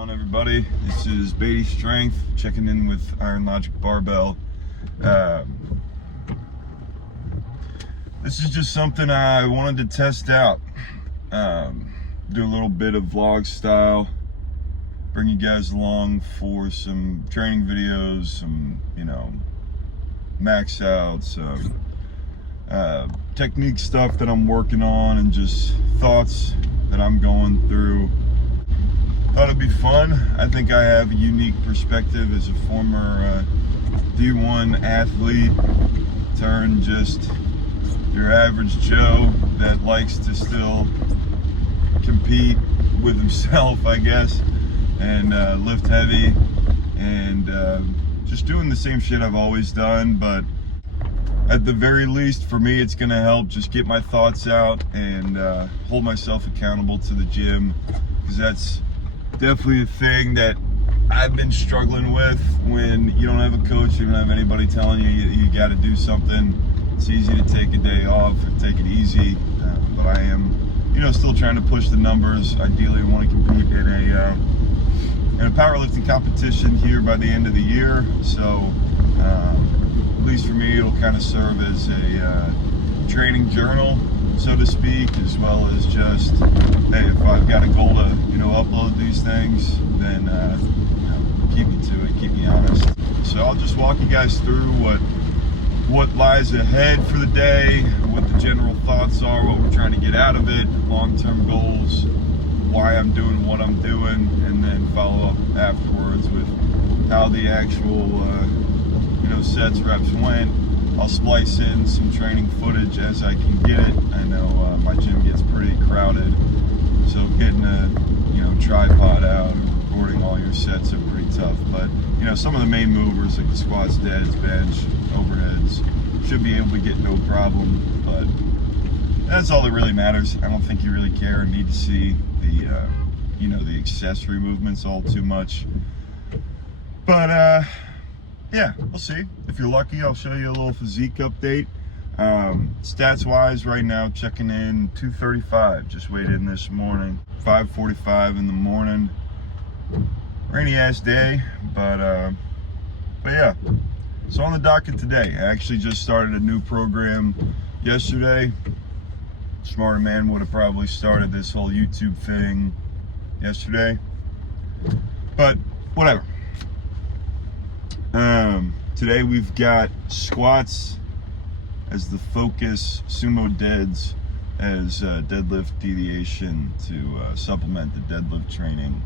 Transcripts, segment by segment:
on, everybody? This is Beatty Strength checking in with Iron Logic Barbell. This is just something I wanted to test out. Do a little bit of vlog style, bring you guys along for some training videos, some, max outs, technique stuff that I'm working on, and just thoughts that I'm going through. Thought it'd be fun. I think I have a unique perspective as a former D1 athlete turned just your average Joe that likes to still compete with himself, I guess, and lift heavy, and just doing the same shit I've always done. But at the very least, for me, it's gonna help just get my thoughts out and hold myself accountable to the gym, because that's definitely a thing that I've been struggling with. When you don't have a coach, you don't have anybody telling you got to do something. It's easy to take a day off and take it easy, but I am, still trying to push the numbers. Ideally, I want to compete in a powerlifting competition here by the end of the year. So, at least for me, it'll kind of serve as a training journal, so to speak, as well as just, hey, if I've got a goal to, upload these things, then keep me to it, keep me honest. So I'll just walk you guys through what lies ahead for the day, what the general thoughts are, what we're trying to get out of it, long-term goals, why I'm doing what I'm doing, and then follow up afterwards with how the actual sets, reps went. I'll splice in some training footage as I can get it. I know my gym gets pretty crowded, so getting a tripod out and recording all your sets are pretty tough. But some of the main movers like the squats, deads, bench, overheads should be able to get no problem. But that's all that really matters. I don't think you really care or need to see the the accessory movements all too much. But yeah, we'll see. If you're lucky, I'll show you a little physique update. Stats wise, right now checking in 235. Just weighed in this morning, 5:45 in the morning. Rainy ass day, but yeah. So on the docket today, I actually just started a new program yesterday. Smarter man would have probably started this whole YouTube thing yesterday, but whatever. Today we've got squats as the focus, sumo deads as deadlift deviation to supplement the deadlift training.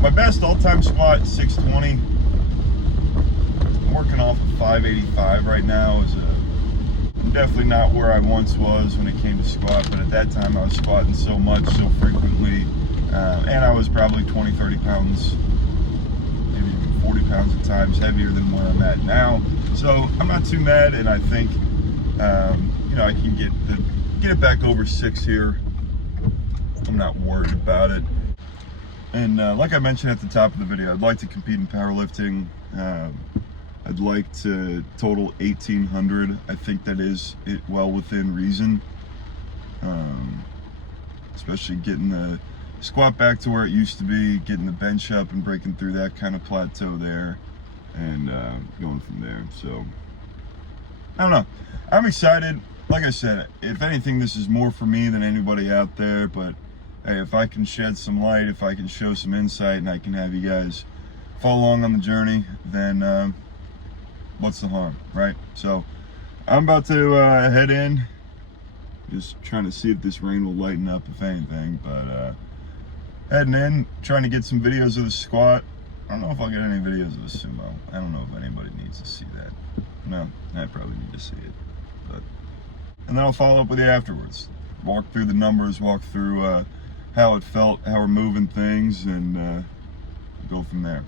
My best all-time squat is 620. I'm working off of 585 right now. I'm definitely not where I once was when it came to squat, but at that time I was squatting so much, so frequently, and I was probably 20-30 pounds, maybe even 40 pounds at times heavier than where I'm at now. So I'm not too mad, and I think I can get it back over 6 here. I'm not worried about it. And like I mentioned at the top of the video, I'd like to compete in powerlifting. I'd like to total 1,800. I think that is well within reason. Especially getting the squat back to where it used to be, getting the bench up and breaking through that kind of plateau there, and going from there. So I don't know. I'm excited. Like I said, if anything, this is more for me than anybody out there. But hey, if I can shed some light, if I can show some insight, and I can have you guys follow along on the journey, then what's the harm, right? So I'm about to head in. Just trying to see if this rain will lighten up, if anything. But heading in, trying to get some videos of the squat. I don't know if I'll get any videos of the sumo. I don't know if anybody needs to see that. No, I probably need to see it. But and then I'll follow up with you afterwards. Walk through the numbers, walk through how it felt, how we're moving things, and go from there.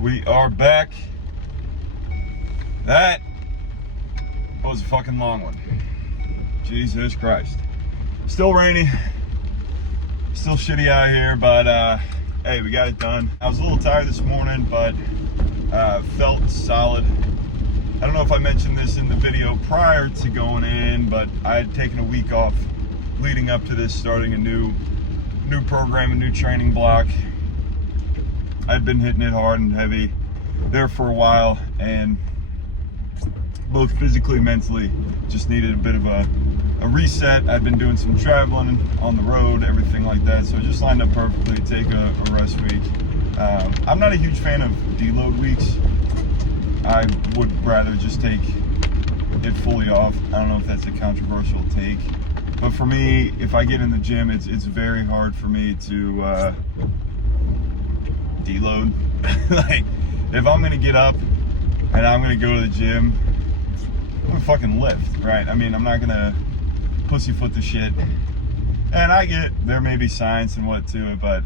We are back. That was a fucking long one. Jesus Christ. Still rainy. Still shitty out here, but hey, we got it done. I was a little tired this morning, but felt solid. I don't know if I mentioned this in the video prior to going in, but I had taken a week off leading up to this, starting a new program, a new training block. I'd been hitting it hard and heavy there for a while, and both physically and mentally just needed a bit of a reset. I've been doing some traveling on the road, everything like that, so it just lined up perfectly to take a rest week. I'm not a huge fan of deload weeks. I would rather just take it fully off. I don't know if that's a controversial take, but for me, if I get in the gym, it's very hard for me to deload. Like, if I'm gonna get up and I'm gonna go to the gym, I'm gonna fucking lift, right? I mean, I'm not gonna pussyfoot the shit. And I get there may be science and what to it, but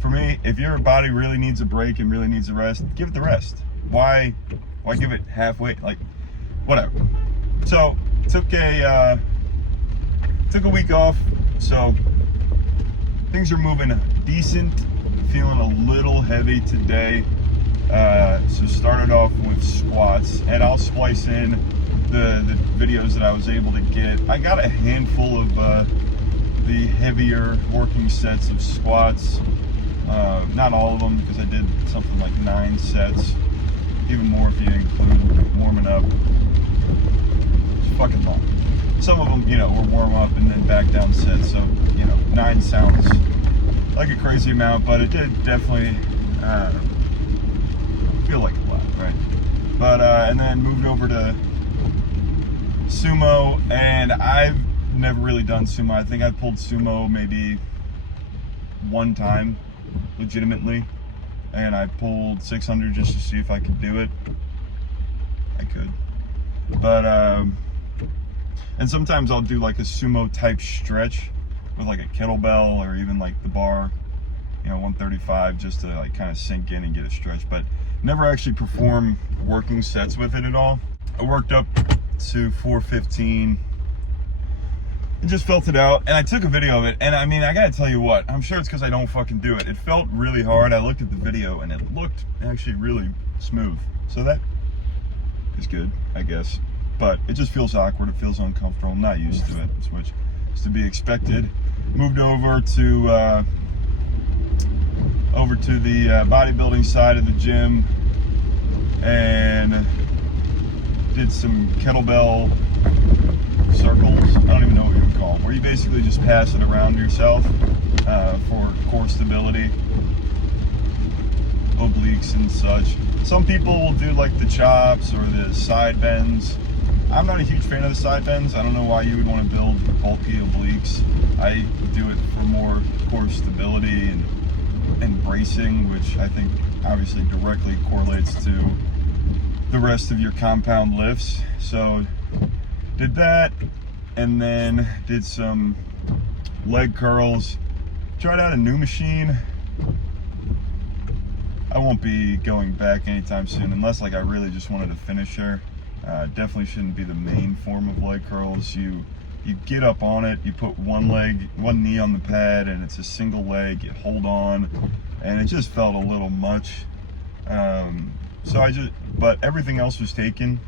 for me, if your body really needs a break and really needs a rest, give it the rest. Why give it halfway? Like, whatever. So took a week off, so things are moving decent. Feeling a little heavy today, so started off with squats, and I'll splice in the videos that I was able to get. I got a handful of the heavier working sets of squats, not all of them, because I did something like 9 sets, even more if you include warming up. It's fucking long. Some of them, were warm up and then back down sets, so 9 sounds like a crazy amount, but it did definitely feel like a lot, right? But and then moved over to Sumo, and I've never really done Sumo. I think I pulled Sumo maybe one time legitimately, and I pulled 600 just to see if I could do it. I could, but and sometimes I'll do like a Sumo type stretch with like a kettlebell or even like the bar, 135, just to like kind of sink in and get a stretch, but never actually perform working sets with it at all. I worked up to 415 and just felt it out, and I took a video of it, and I mean, I gotta tell you what, I'm sure it's because I don't fucking do it. It felt really hard. I looked at the video and it looked actually really smooth, so that is good, I guess, but it just feels awkward. It feels uncomfortable. I'm not used to it, which is to be expected. Moved over to the bodybuilding side of the gym and did some kettlebell circles. I don't even know what you would call them, where you basically just pass it around yourself for core stability, obliques and such. Some people will do like the chops or the side bends. I'm not a huge fan of the side bends. I don't know why you would want to build bulky obliques. I do it for more core stability and bracing, which I think obviously directly correlates to the rest of your compound lifts. So did that, and then did some leg curls. Tried out a new machine. I won't be going back anytime soon unless like I really just wanted a finisher. Definitely shouldn't be the main form of leg curls. You get up on it, you put one knee on the pad, and it's a single leg, you hold on, and it just felt a little much. But everything else was taken,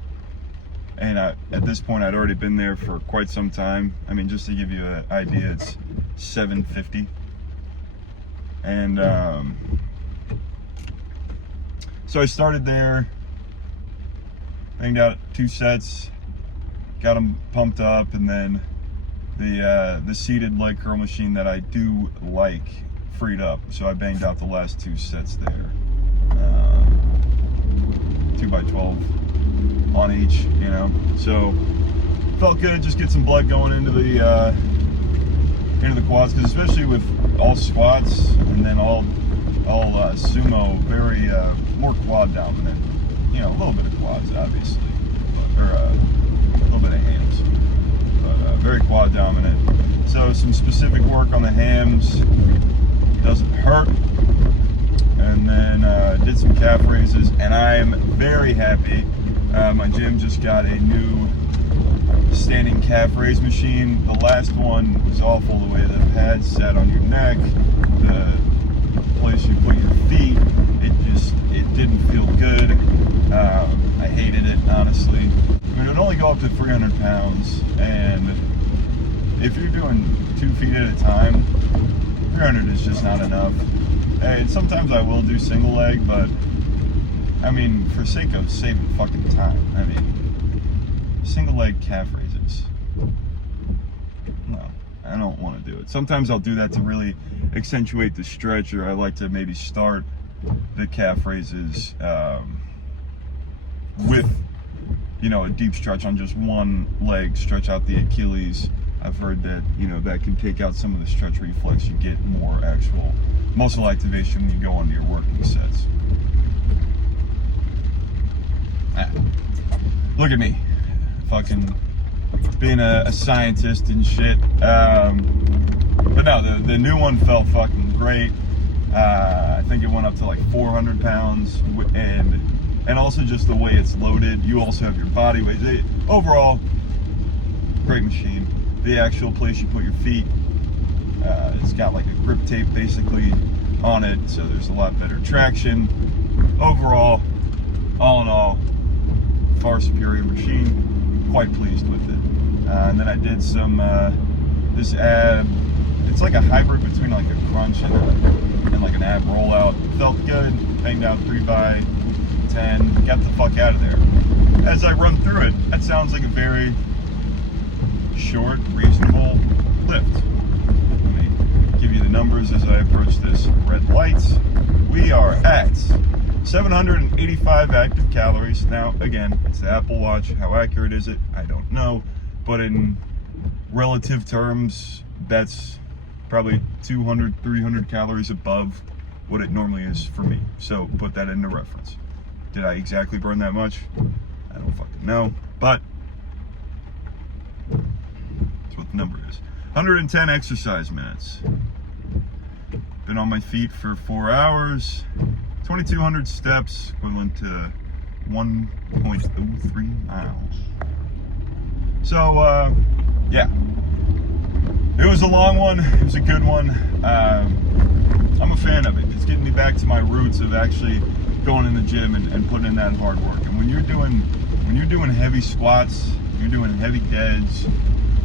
and at this point I'd already been there for quite some time. I mean, just to give you an idea, it's 750, and so I started there, banged out 2 sets, got them pumped up, and then the seated leg curl machine that I do like freed up, so I banged out the last 2 sets there, 2x12 on each, so felt good. Just get some blood going into the quads, because especially with all squats and then all sumo, very more quad dominant. A little bit of quads, obviously, or a little bit of hams, but very quad dominant. So some specific work on the hams doesn't hurt. and then did some calf raises, and I am very happy. My gym just got a new standing calf raise machine. The last one was awful, the way the pads sat on your neck, the place you put your feet, it didn't feel good. I hated it, honestly. I mean, it would only go up to 300 pounds, and if you're doing 2 feet at a time, 300 is just not enough. And sometimes I will do single leg, but I mean, for sake of saving fucking time, I mean, single leg calf raises. No, I don't want to do it. Sometimes I'll do that to really accentuate the stretch, or I like to maybe start the calf raises with, you know, a deep stretch on just one leg, stretch out the Achilles. I've heard that, you know, that can take out some of the stretch reflex. You get more actual muscle activation when you go into your working sets. Look at me, fucking being a scientist and shit. But no, the new one felt fucking great. I think it went up to like 400 pounds, and also just the way it's loaded. You also have your body weight. Overall, great machine. The actual place you put your feet, it's got like a grip tape basically on it, so there's a lot better traction. Overall, all in all, far superior machine. Quite pleased with it. And then I did some this ab. It's like a hybrid between like a crunch and like an ab rollout. Felt good. Banged out 3x10. Got the fuck out of there. As I run through it, that sounds like a very short, reasonable lift. Let me give you the numbers as I approach this red light. We are at 785 active calories. Now, again, it's the Apple Watch. How accurate is it? I don't know. But in relative terms, that's probably 200, 300 calories above what it normally is for me. So put that into reference. Did I exactly burn that much? I don't fucking know. But that's what the number is. 110 exercise minutes. Been on my feet for 4 hours. 2,200 steps, equivalent to 1.03 miles. So, yeah. It was a long one. It was a good one. I'm a fan of it. It's getting me back to my roots of actually going in the gym and putting in that hard work. And when you're doing heavy squats, you're doing heavy deads,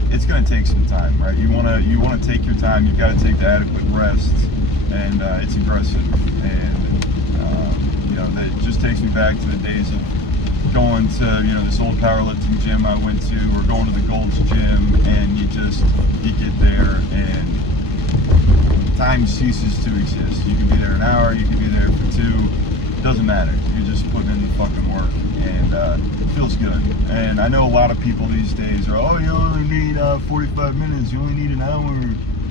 it's gonna take some time, right? You wanna take your time. You've got to take the adequate rest, and it's aggressive. And you know, that just takes me back to the days of going to, you know, this old powerlifting gym I went to, or going to the Gold's gym, and you get there and time ceases to exist. You can be there an hour, you can be there for 2, doesn't matter. You're just putting in the fucking work, and it feels good. And I know a lot of people these days are, oh, you only need 45 minutes, you only need an hour,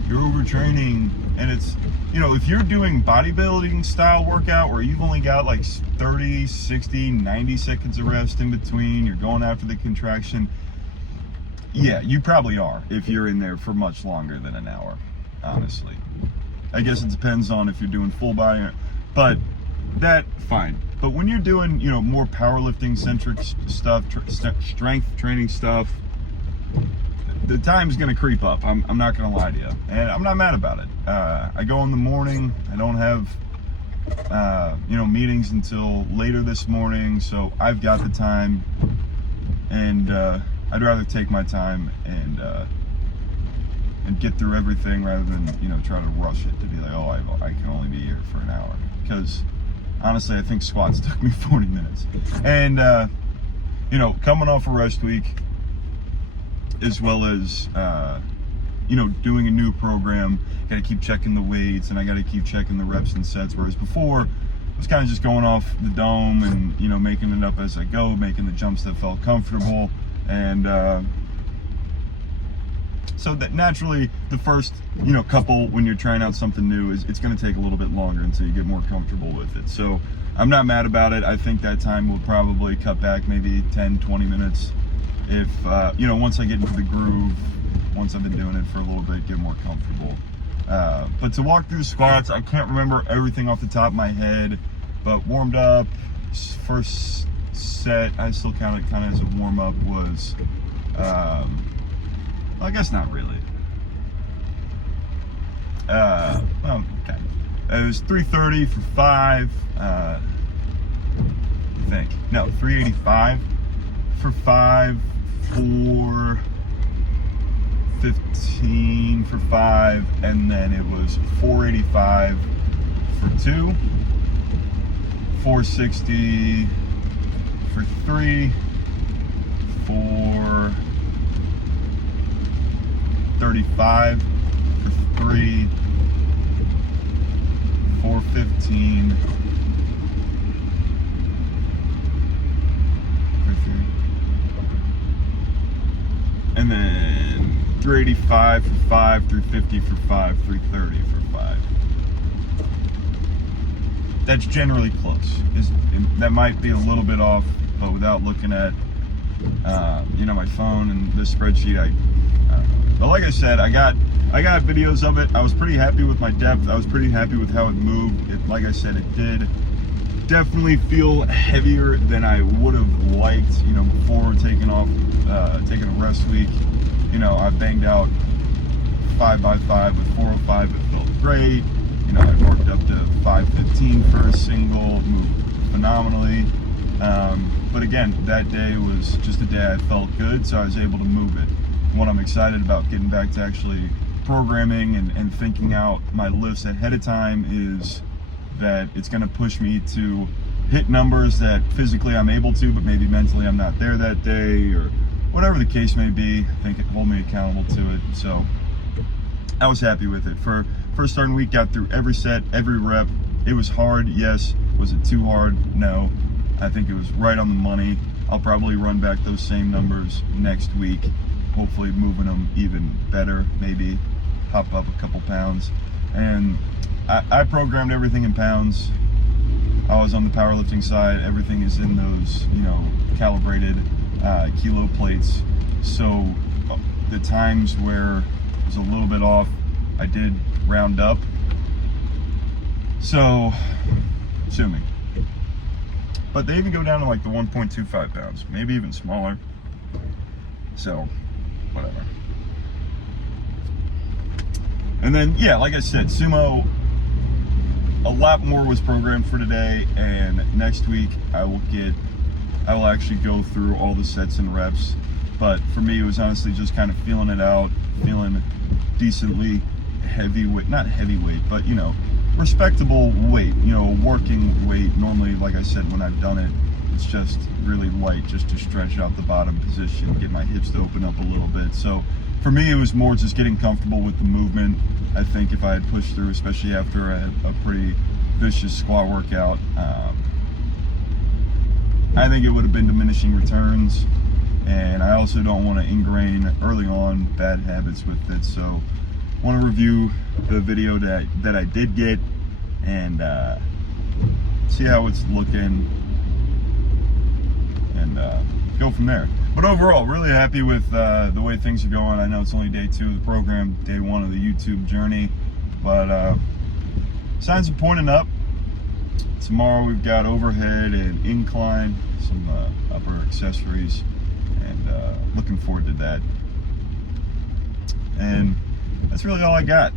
you're overtraining. And it's, you know, if you're doing bodybuilding style workout where you've only got like 30, 60, 90 seconds of rest in between, you're going after the contraction, yeah, you probably are if you're in there for much longer than an hour, honestly. I guess it depends on if you're doing full body, but that, fine. But when you're doing, you know, more powerlifting centric stuff, strength training stuff, the time's gonna creep up. I'm not gonna lie to you, and I'm not mad about it. I go in the morning. I don't have you know, meetings until later this morning, so I've got the time, and I'd rather take my time and get through everything rather than, you know, try to rush it to be like, oh, I can only be here for an hour. Because honestly, I think squats took me 40 minutes, and you know, coming off a rest week, as well as you know, doing a new program, got to keep checking the weights, and I got to keep checking the reps and sets, whereas before I was kind of just going off the dome and, you know, making it up as I go, making the jumps that felt comfortable. And so that naturally the first, you know, couple, when you're trying out something new, it's going to take a little bit longer until you get more comfortable with it. So I'm not mad about it. I think that time will probably cut back maybe 10-20 minutes if you know, once I get into the groove, once I've been doing it for a little bit, get more comfortable. But to walk through squats, I can't remember everything off the top of my head, but warmed up, first set, I still count it kind of as a warm up, was, well, I guess not really. Well, okay. It was 330 for 5, I think. No, 385 for 5, 415 for 5, and then it was 485 for 2, 460 for 3, 435 for 3, 415 for 3, and then 385 for 5, 350 for 5, 330 for 5. That's generally close. That might be a little bit off, but without looking at my phone and this spreadsheet, I don't know. But like I said, I got videos of it. I was pretty happy with my depth. I was pretty happy with how it moved. Like I said, it did definitely feel heavier than I would have liked, before taking a rest week. I banged out 5x5 with 405. It felt great. I worked up to 515 for a single, moved phenomenally. But again, that day was just a day I felt good, so I was able to move it. What I'm excited about getting back to actually programming and thinking out my lifts ahead of time is that it's going to push me to hit numbers that physically I'm able to, but maybe mentally I'm not there that day, or whatever the case may be. I think it hold me accountable to it. So I was happy with it. For first starting week, got through every set, every rep. It was hard, yes. Was it too hard? No. I think it was right on the money. I'll probably run back those same numbers next week, hopefully moving them even better, maybe hop up a couple pounds. And I programmed everything in pounds. I was on the powerlifting side. Everything is in those, calibrated kilo plates. So the times where it was a little bit off, I did round up. So, assuming. But they even go down to like the 1.25 pounds, maybe even smaller. So, whatever. And then, yeah, like I said, Sumo, a lot more was programmed for today, and next week I will actually go through all the sets and reps. But for me, it was honestly just kind of feeling it out, feeling decently heavyweight, not heavyweight, but respectable weight, working weight. Normally, like I said, when I've done it, it's just really light, just to stretch out the bottom position, get my hips to open up a little bit. So for me, it was more just getting comfortable with the movement. I think if I had pushed through, especially after a pretty vicious squat workout, I think it would have been diminishing returns. And I also don't want to ingrain early on bad habits with it. So I want to review the video that I did get and see how it's looking, and go from there. But overall, really happy with the way things are going. I know it's only day 2 of the program, day 1 of the YouTube journey, but signs are pointing up. Tomorrow we've got overhead and incline, some upper accessories, and looking forward to that. And that's really all I got.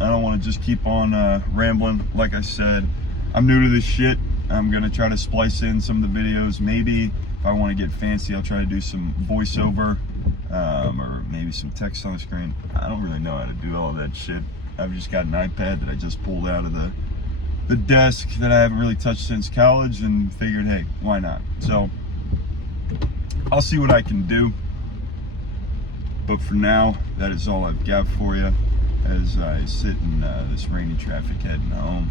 I don't want to just keep on rambling. Like I said, I'm new to this shit. I'm gonna try to splice in some of the videos. Maybe if I want to get fancy, I'll try to do some voiceover, or maybe some text on the screen. I don't really know how to do all that shit. I've just got an iPad that I just pulled out of the desk that I haven't really touched since college, and figured, hey, why not? So I'll see what I can do. But for now, that is all I've got for you as I sit in this rainy traffic heading home.